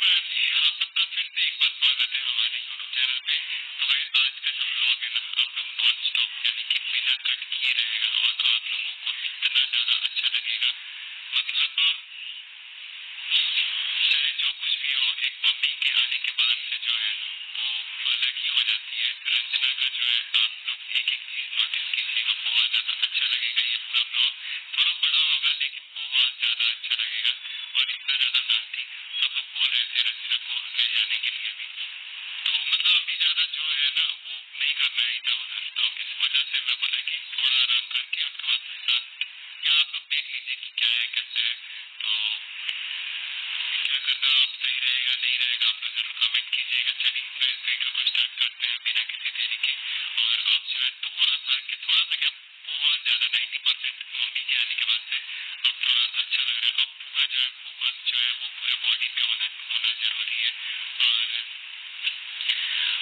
हाँ जी, आप सबका फिर से एक बार स्वागत है हमारे यूट्यूब चैनल पे। तो गाइस आज का जो व्लॉग है ना आप लोग नॉन स्टॉप यानी कि बिना कट किए रहेगा और आप लोगों को इतना ज़्यादा अच्छा लगेगा। मतलब चाहे जो कुछ भी हो, एक मम्मी के आने के बाद से जो है ना वो अलग ही हो जाती है। रंजना का जो है आप लोग एक एक चीज़ नोटिस कीजिएगा, बहुत ज़्यादा अच्छा लगेगा ये पूरा ब्लॉग। थोड़ा बड़ा होगा लेकिन बहुत ज़्यादा अच्छा लगेगा। और इतना ज़्यादा शांति सब लोग बोल रहे थे रंजना को ले जाने के लिए भी, तो मतलब अभी ज़्यादा जो है ना वो नहीं करना है इधर उधर, तो इस वजह से मैं बोला कि थोड़ा आराम करके उसके बाद से साथ या आप लोग देख लीजिए कि क्या है कैसे है। तो क्या करना आप सही रहेगा नहीं रहेगा आप लोग जरूर कमेंट कीजिएगा। चलिए मैं इस वीडियो को स्टार्ट करते हैं बिना किसी देरी के। और अब जो है थोड़ा सा क्या बहुत ज़्यादा 90% मम्मी के आने के बाद से अब थोड़ा अच्छा लग रहा है। अब पूरा जो है फोकस जो है वो पूरे बॉडी पे होना होना जरूरी है। और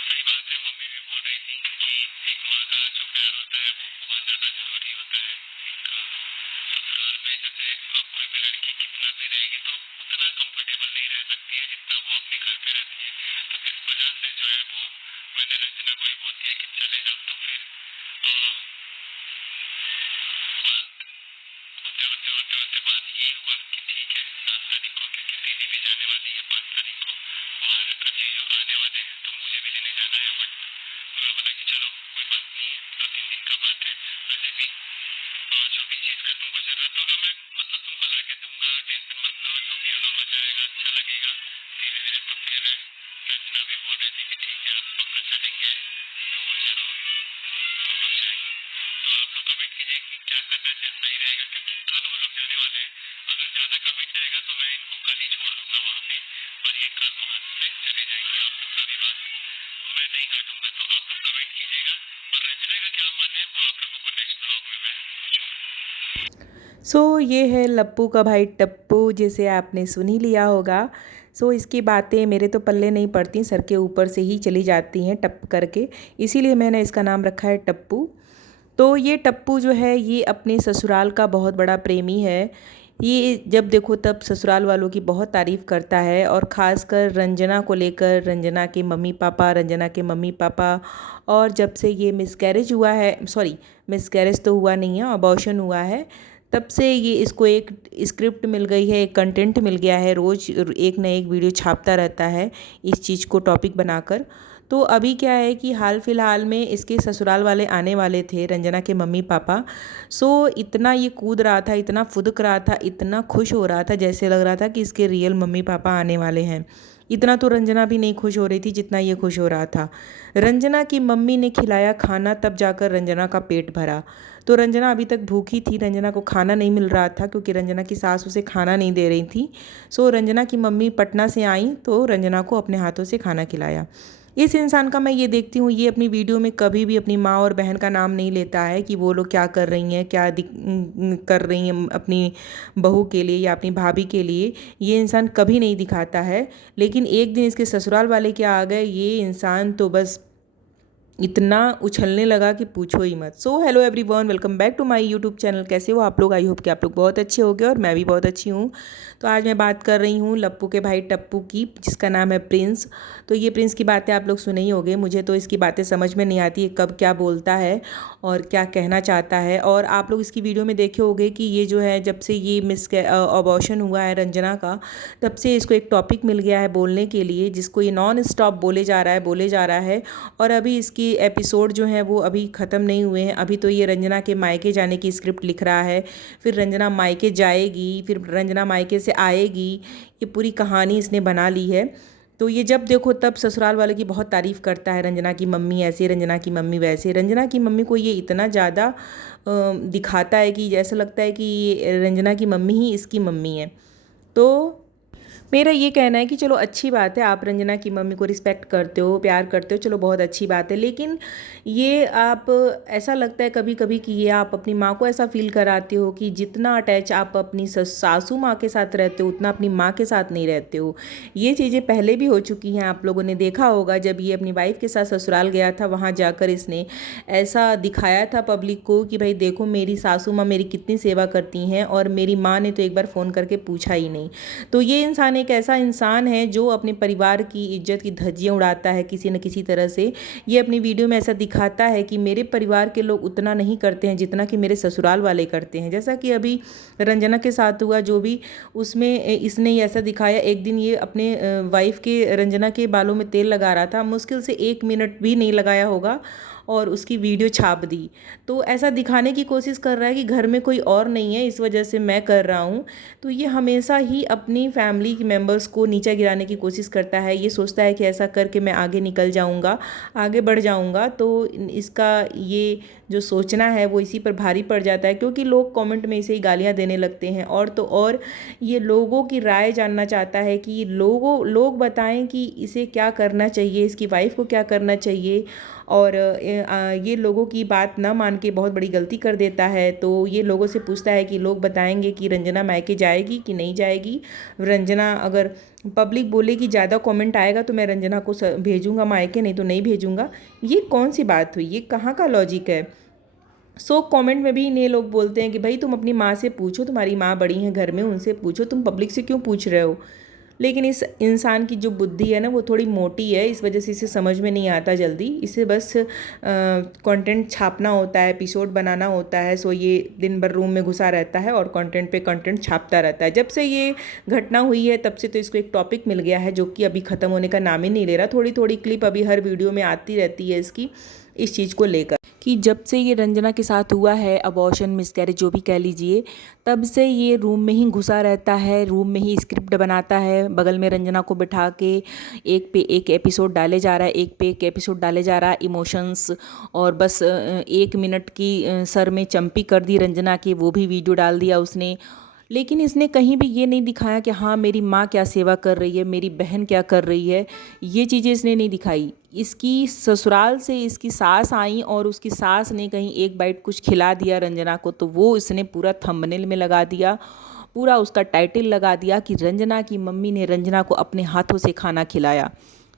सही बात है, मम्मी भी बोल रही थी कि एक माँ का जो प्यार होता है वो बहुत ज़्यादा ज़रूरी होता है। एक ससुराल में जैसे अब कोई भी लड़की कितना भी रहेगी तो उतना कंफर्टेबल नहीं रह सकती है जितना वो अपने घर पे रहती है। तो इस वजह से जो है वो मैंने रंजना को ही बोल दिया कि चले जाओ। तो फिर बात होते होते होते होते बात ये हुआ कि ठीक है 7 तारीख को, क्योंकि दीदी भी जाने वाली है 5 तारीख को और जीजू आने वाले हैं तो मुझे भी लेने जाना है। बट मैं बोला कि चलो कोई बात नहीं है, 2-3 दिन का बात है। वैसे भी छोटी चीज़ का तुमको जरूरत होगा मैं मतलब तुमको ला के दूंगा, टेंशन मत लो, जो भी होगा मजा आएगा अच्छा लगेगा धीरे धीरे। तो फिर रंजना भी बोल रही थी कि ठीक है आप पक्का चलेंगे तो जरूर हम लोग जाएंगे। तो आप लोग कमेंट कीजिए कि क्या करना चाहिए सही रहेगा, क्योंकि कल वो लोग जाने वाले हैं। अगर ज़्यादा कमेंट आएगा तो मैं इनको कल ही छोड़ दूंगा वहाँ पे और ये कल वहाँ से चले जाएंगे। आप लोग का भी बात मैं नहीं काटूंगा, तो आप लोग कमेंट कीजिएगा। और रंजना का क्या मन है वो आप लोगों को नेक्स्ट ब्लॉग में मैं पूछूंगा। ये है लप्पू का भाई टप्पू, जिसे आपने सुन ही लिया होगा। इसकी बातें मेरे तो पल्ले नहीं पड़ती, सर के ऊपर से ही चली जाती हैं टप करके, इसीलिए मैंने इसका नाम रखा है टप्पू। तो ये टप्पू जो है ये अपने ससुराल का बहुत बड़ा प्रेमी है। ये जब देखो तब ससुराल वालों की बहुत तारीफ़ करता है, और ख़ासकर रंजना को लेकर, रंजना के मम्मी पापा। और जब से ये मिसकैरेज हुआ है, सॉरी मिसकैरेज तो हुआ नहीं है, अबॉर्शन हुआ है, तब से ये इसको एक स्क्रिप्ट मिल गई है, एक कंटेंट मिल गया है, रोज़ एक न एक वीडियो छापता रहता है इस चीज़ को टॉपिक बनाकर। तो अभी क्या है कि हाल फिलहाल में इसके ससुराल वाले आने वाले थे, रंजना के मम्मी पापा। इतना ये कूद रहा था, इतना फुदक रहा था, इतना खुश हो रहा था, जैसे लग रहा था कि इसके रियल मम्मी पापा आने वाले हैं। इतना तो रंजना भी नहीं खुश हो रही थी जितना ये खुश हो रहा था। रंजना की मम्मी ने खिलाया खाना, तब जाकर रंजना का पेट भरा। तो रंजना अभी तक भूखी थी, रंजना को खाना नहीं मिल रहा था क्योंकि रंजना की सास उसे खाना नहीं दे रही थी। रंजना की मम्मी पटना से आई तो रंजना को अपने हाथों से खाना खिलाया। इस इंसान का मैं ये देखती हूँ, ये अपनी वीडियो में कभी भी अपनी माँ और बहन का नाम नहीं लेता है कि वो लोग क्या कर रही हैं, कर रही हैं अपनी बहू के लिए या अपनी भाभी के लिए। ये इंसान कभी नहीं दिखाता है। लेकिन एक दिन इसके ससुराल वाले क्या आ गए, ये इंसान तो बस इतना उछलने लगा कि पूछो ही मत। Hello everyone, welcome back to my YouTube channel. कैसे हो आप लोग? आई होप कि आप लोग बहुत अच्छे होगे और मैं भी बहुत अच्छी हूँ। तो आज मैं बात कर रही हूँ लप्पू के भाई टप्पू की, जिसका नाम है प्रिंस। तो ये प्रिंस की बातें आप लोग सुने ही होंगे, मुझे तो इसकी बातें समझ में नहीं आती है, कब क्या बोलता है और क्या कहना चाहता है। और आप लोग इसकी वीडियो में देखे होंगे कि ये जो है, जब से ये अबॉर्शन हुआ है रंजना का, तब से इसको एक टॉपिक मिल गया है बोलने के लिए, जिसको ये नॉन स्टॉप बोले जा रहा है। और अभी इसकी एपिसोड जो है वो अभी ख़त्म नहीं हुए हैं। अभी तो ये रंजना के मायके जाने की स्क्रिप्ट लिख रहा है, फिर रंजना मायके जाएगी, फिर रंजना मायके से आएगी। ये पूरी कहानी इसने बना ली है। तो ये जब देखो तब ससुराल वाले की बहुत तारीफ़ करता है, रंजना की मम्मी ऐसे, रंजना की मम्मी वैसे। रंजना की मम्मी को ये इतना ज़्यादा दिखाता है कि जैसा लगता है कि रंजना की मम्मी ही इसकी मम्मी है। तो मेरा ये कहना है कि चलो अच्छी बात है, आप रंजना की मम्मी को रिस्पेक्ट करते हो, प्यार करते हो, चलो बहुत अच्छी बात है। लेकिन ये आप, ऐसा लगता है कभी कभी कि ये आप अपनी माँ को ऐसा फील कराते हो कि जितना अटैच आप अपनी सासू माँ के साथ रहते हो उतना अपनी माँ के साथ नहीं रहते हो। ये चीज़ें पहले भी हो चुकी हैं, आप लोगों ने देखा होगा। जब ये अपनी वाइफ के साथ ससुराल गया था, वहाँ जाकर इसने ऐसा दिखाया था पब्लिक को कि भाई देखो मेरी सासू माँ मेरी कितनी सेवा करती हैं, और मेरी माँ ने तो एक बार फ़ोन करके पूछा ही नहीं। तो ये इंसान इंसान एक ऐसा इंसान है जो अपने परिवार की इज्जत की धज्जियां उड़ाता है किसी न किसी तरह से। ये अपनी वीडियो में ऐसा दिखाता है कि मेरे परिवार के लोग उतना नहीं करते हैं जितना कि मेरे ससुराल वाले करते हैं। जैसा कि अभी रंजना के साथ हुआ जो भी, उसमें इसने ऐसा दिखाया। एक दिन ये अपने वाइफ के, रंजना के बालों में तेल लगा रहा था, मुश्किल से 1 मिनट भी नहीं लगाया होगा और उसकी वीडियो छाप दी। तो ऐसा दिखाने की कोशिश कर रहा है कि घर में कोई और नहीं है, इस वजह से मैं कर रहा हूँ। तो ये हमेशा ही अपनी फैमिली के मेंबर्स को नीचा गिराने की कोशिश करता है। ये सोचता है कि ऐसा करके मैं आगे निकल जाऊँगा, आगे बढ़ जाऊँगा। तो इसका ये जो सोचना है वो इसी पर भारी पड़ जाता है, क्योंकि लोग कमेंट में इसे ही गालियाँ देने लगते हैं। और तो और ये लोगों की राय जानना चाहता है कि लोग बताएं कि इसे क्या करना चाहिए, इसकी वाइफ को क्या करना चाहिए। और ये लोगों की बात ना मान के बहुत बड़ी गलती कर देता है। तो ये लोगों से पूछता है कि लोग बताएंगे कि रंजना मायके जाएगी कि नहीं जाएगी। रंजना अगर पब्लिक बोलेगी, ज़्यादा कमेंट आएगा तो मैं रंजना को भेजूंगा मायके, नहीं तो नहीं भेजूंगा। ये कौन सी बात हुई, ये कहाँ का लॉजिक है। कमेंट में भी इन्हें लोग बोलते हैं कि भाई तुम अपनी माँ से पूछो, तुम्हारी माँ बड़ी हैं घर में, उनसे पूछो, तुम पब्लिक से क्यों पूछ रहे हो। लेकिन इस इंसान की जो बुद्धि है ना वो थोड़ी मोटी है, इस वजह से इसे समझ में नहीं आता जल्दी। इसे बस कंटेंट छापना होता है, एपिसोड बनाना होता है। ये दिन भर रूम में घुसा रहता है और कंटेंट पे कंटेंट छापता रहता है। जब से ये घटना हुई है तब से तो इसको एक टॉपिक मिल गया है जो कि अभी ख़त्म होने का नाम ही नहीं ले रहा। थोड़ी थोड़ी क्लिप अभी हर वीडियो में आती रहती है इसकी, इस चीज़ को लेकर कि जब से ये रंजना के साथ हुआ है, अबॉर्शन, मिसकैरेज जो भी कह लीजिए, तब से ये रूम में ही घुसा रहता है, रूम में ही स्क्रिप्ट बनाता है, बगल में रंजना को बिठा के एक पे एक एपिसोड डाले जा रहा है, एक पे एक एपिसोड डाले जा रहा है, इमोशंस। और बस 1 मिनट की सर में चंपी कर दी रंजना की, वो भी वीडियो डाल दिया उसने। लेकिन इसने कहीं भी ये नहीं दिखाया कि हाँ मेरी माँ क्या सेवा कर रही है, मेरी बहन क्या कर रही है, ये चीज़ें इसने नहीं दिखाई। इसकी ससुराल से इसकी सास आई और उसकी सास ने कहीं एक बाइट कुछ खिला दिया रंजना को, तो वो इसने पूरा थंबनेल में लगा दिया, पूरा उसका टाइटल लगा दिया कि रंजना की मम्मी ने रंजना को अपने हाथों से खाना खिलाया।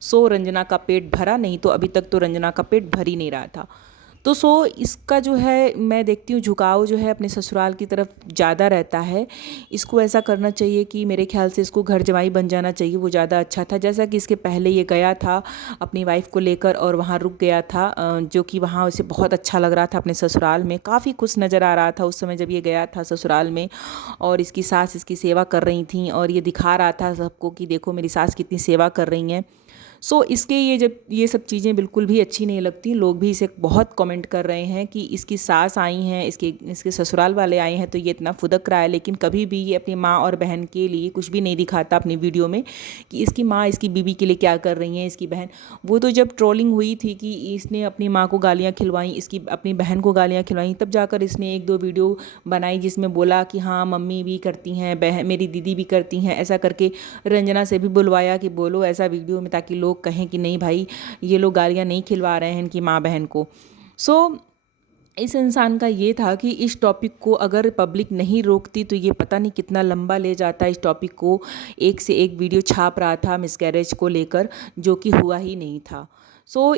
रंजना का पेट भरा, नहीं तो अभी तक तो रंजना का पेट भर ही नहीं रहा था। तो इसका जो है मैं देखती हूँ झुकाव जो है अपने ससुराल की तरफ ज़्यादा रहता है। इसको ऐसा करना चाहिए कि मेरे ख्याल से इसको घर जमाई बन जाना चाहिए, वो ज़्यादा अच्छा था। जैसा कि इसके पहले ये गया था अपनी वाइफ को लेकर और वहाँ रुक गया था, जो कि वहाँ उसे बहुत अच्छा लग रहा था अपने ससुराल में, काफ़ी खुश नज़र आ रहा था उस समय जब ये गया था ससुराल में। और इसकी सास इसकी सेवा कर रही थी और ये दिखा रहा था सबको कि देखो मेरी सास कितनी सेवा कर रही हैं। इसके जब ये सब चीज़ें बिल्कुल भी अच्छी नहीं लगती, लोग भी इसे बहुत कमेंट कर रहे हैं कि इसकी सास आई हैं, इसके ससुराल वाले आए हैं तो ये इतना फुदक रहा है। लेकिन कभी भी ये अपनी माँ और बहन के लिए कुछ भी नहीं दिखाता अपनी वीडियो में कि इसकी माँ इसकी बीवी के लिए क्या कर रही हैं, इसकी बहन। वो तो जब ट्रोलिंग हुई थी कि इसने अपनी माँ को गालियाँ खिलवाई, इसकी अपनी बहन को गालियाँ खिलवाई, तब जाकर इसने 1-2 वीडियो बनाई जिसमें बोला कि हाँ मम्मी भी करती हैं, बहन मेरी दीदी भी करती हैं, ऐसा करके रंजना से भी बुलवाया कि बोलो ऐसा वीडियो में, ताकि लोग कहें कि नहीं भाई ये लोग गालियाँ नहीं खिलवा रहे हैं इनकी माँ बहन को। इस इंसान का ये था कि इस टॉपिक को अगर पब्लिक नहीं रोकती तो ये पता नहीं कितना लंबा ले जाता। इस टॉपिक को एक से एक वीडियो छाप रहा था मिसकैरेज को लेकर, जो कि हुआ ही नहीं था।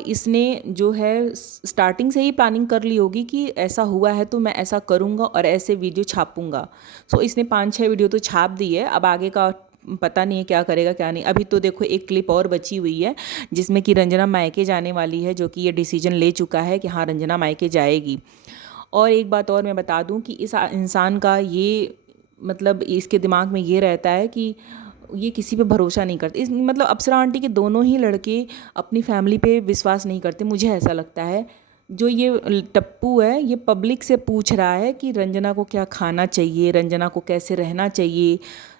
इसने जो है स्टार्टिंग से ही प्लानिंग कर ली होगी कि ऐसा हुआ है तो मैं ऐसा करूँगा और ऐसे वीडियो छापूँगा। इसने 5-6 वीडियो तो छाप दी है, अब आगे का पता नहीं है क्या करेगा क्या नहीं। अभी तो देखो एक क्लिप और बची हुई है जिसमें कि रंजना मायके जाने वाली है, जो कि ये डिसीजन ले चुका है कि हाँ रंजना मायके जाएगी। और एक बात और मैं बता दूं कि इस इंसान का ये मतलब इसके दिमाग में ये रहता है कि ये किसी पे भरोसा नहीं करते। मतलब अप्सरा आंटी के दोनों ही लड़के अपनी फैमिली पे विश्वास नहीं करते, मुझे ऐसा लगता है। जो ये टप्पू है ये पब्लिक से पूछ रहा है कि रंजना को क्या खाना चाहिए, रंजना को कैसे रहना चाहिए,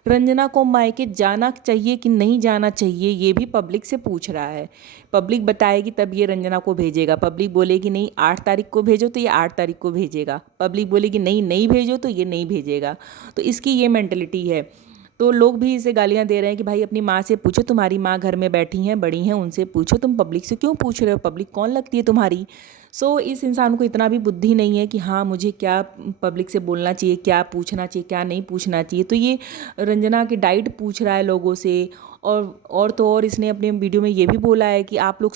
रंजना को मायके जाना चाहिए कि नहीं जाना चाहिए, ये भी पब्लिक से पूछ रहा है। पब्लिक बताएगी तब ये रंजना को भेजेगा। पब्लिक बोलेगी नहीं 8 तारीख को भेजो तो ये 8 तारीख को भेजेगा। पब्लिक बोलेगी नहीं नहीं भेजो तो ये नहीं भेजेगा। तो इसकी ये मेंटलिटी है। तो लोग भी इसे गालियां दे रहे हैं कि भाई अपनी माँ से पूछो, तुम्हारी माँ घर में बैठी हैं, बड़ी हैं, उनसे पूछो, तुम पब्लिक से क्यों पूछ रहे हो, पब्लिक कौन लगती है तुम्हारी। इस इंसान को इतना भी बुद्धि नहीं है कि हाँ मुझे क्या पब्लिक से बोलना चाहिए, क्या पूछना चाहिए, क्या नहीं पूछना चाहिए। तो ये रंजना की डाइट पूछ रहा है लोगों से। और तो और इसने अपने वीडियो में ये भी बोला है कि आप लोग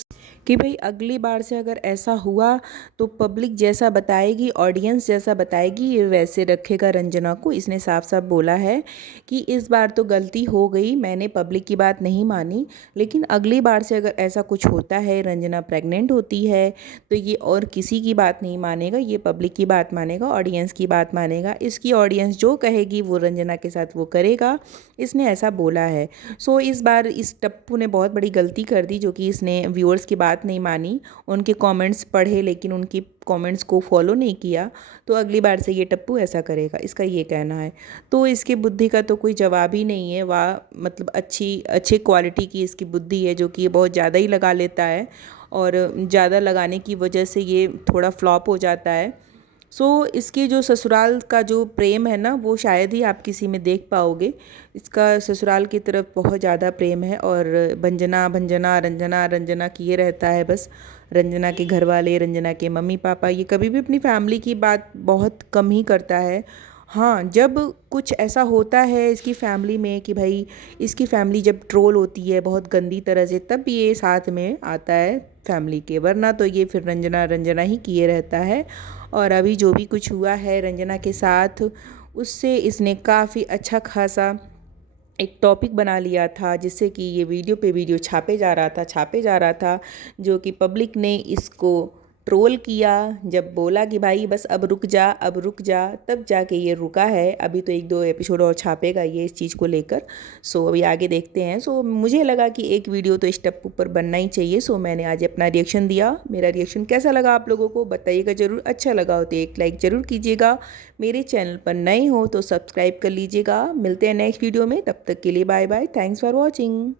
कि भाई अगली बार से अगर ऐसा हुआ तो पब्लिक जैसा बताएगी, ऑडियंस जैसा बताएगी, ये वैसे रखेगा रंजना को। इसने साफ साफ बोला है कि इस बार तो गलती हो गई, मैंने पब्लिक की बात नहीं मानी, लेकिन अगली बार से अगर ऐसा कुछ होता है, रंजना प्रेग्नेंट होती है, तो ये और किसी की बात नहीं मानेगा, ये पब्लिक की बात मानेगा, ऑडियंस की बात मानेगा। इसकी ऑडियंस जो कहेगी वो रंजना के साथ वो करेगा, इसने ऐसा बोला है। सो इस बार इस टप्पू ने बहुत बड़ी गलती कर दी, जो कि इसने व्यूअर्स की बात नहीं मानी, उनके कमेंट्स पढ़े लेकिन उनकी कमेंट्स को फॉलो नहीं किया। तो अगली बार से ये टप्पू ऐसा करेगा, इसका ये कहना है। तो इसकी बुद्धि का तो कोई जवाब ही नहीं है। वाह, मतलब अच्छी क्वालिटी की इसकी बुद्धि है, जो कि ये बहुत ज़्यादा ही लगा लेता है और ज़्यादा लगाने की वजह से ये थोड़ा फ्लॉप हो जाता है। सो इसके जो ससुराल का जो प्रेम है ना, वो शायद ही आप किसी में देख पाओगे। इसका ससुराल की तरफ बहुत ज़्यादा प्रेम है और भंजना भंजना रंजना रंजना किए रहता है बस। रंजना के घर वाले, रंजना के मम्मी पापा, ये कभी भी अपनी फैमिली की बात बहुत कम ही करता है। हाँ, जब कुछ ऐसा होता है इसकी फैमिली में कि भाई इसकी फैमिली जब ट्रोल होती है बहुत गंदी तरह से, तब ये साथ में आता है फैमिली के, वरना तो ये फिर रंजना रंजना ही किए रहता है। और अभी जो भी कुछ हुआ है रंजना के साथ, उससे इसने काफ़ी अच्छा खासा एक टॉपिक बना लिया था, जिससे कि ये वीडियो छापे जा रहा था, जो कि पब्लिक ने इसको ट्रोल किया। जब बोला कि भाई बस अब रुक जा, अब रुक जा, तब जाके ये रुका है। अभी तो 1-2 एपिसोड और छापेगा ये इस चीज़ को लेकर। सो अभी आगे देखते हैं। सो मुझे लगा कि एक वीडियो तो इस टप्पू पर बनना ही चाहिए। सो मैंने आज अपना रिएक्शन दिया। मेरा रिएक्शन कैसा लगा आप लोगों को बताइएगा ज़रूर। अच्छा लगा हो तो एक लाइक ज़रूर कीजिएगा। मेरे चैनल पर नए हो तो सब्सक्राइब कर लीजिएगा। मिलते हैं नेक्स्ट वीडियो में, तब तक के लिए bye bye. Thanks for watching.